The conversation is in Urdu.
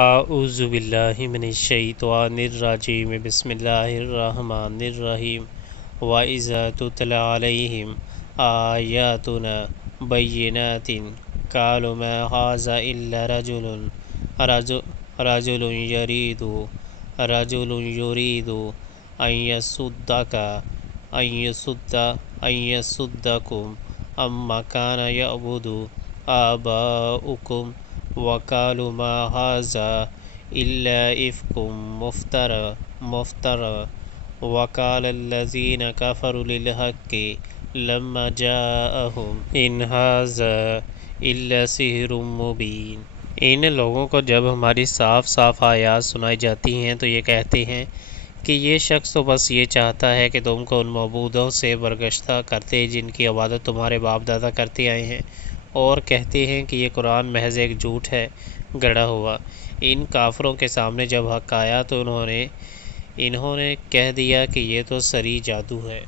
اعوذ باللہ من الشیطان الرجیم بسم اللہ الرحمن الرحیم وَإِذَا تُتْلَى عَلَيْهِمْ آيَاتُنَا بَيِّنَاتٍ قَالُوا مَا هَذَا إِلَّا رَجُلٌ يُرِيدُ أَن يَصُدَّكُمْ عَمَّا كَانَ يَعْبُدُ آبَاؤُكُمْ وَقَالُوا مَا هَذَا إِلَّا إِفْكٌ مُفْتَرًى وَقَالَ الَّذِينَ كَفَرُوا لِلْحَقِّ لَمَّا جَاءَهُمْ إِنْ هَذَا إِلَّا سِحْرٌ مُبِينٌ۔ ان لوگوں کو جب ہماری صاف صاف آیات سنائی جاتی ہیں تو یہ کہتے ہیں کہ یہ شخص تو بس یہ چاہتا ہے کہ تم کو ان معبودوں سے برگشتہ کرتے جن کی عبادت تمہارے باپ دادا کرتے آئے ہیں، اور کہتے ہیں کہ یہ قرآن محض ایک جھوٹ ہے گڑھا ہوا۔ ان کافروں کے سامنے جب حق آیا تو انہوں نے کہہ دیا کہ یہ تو سری جادو ہے۔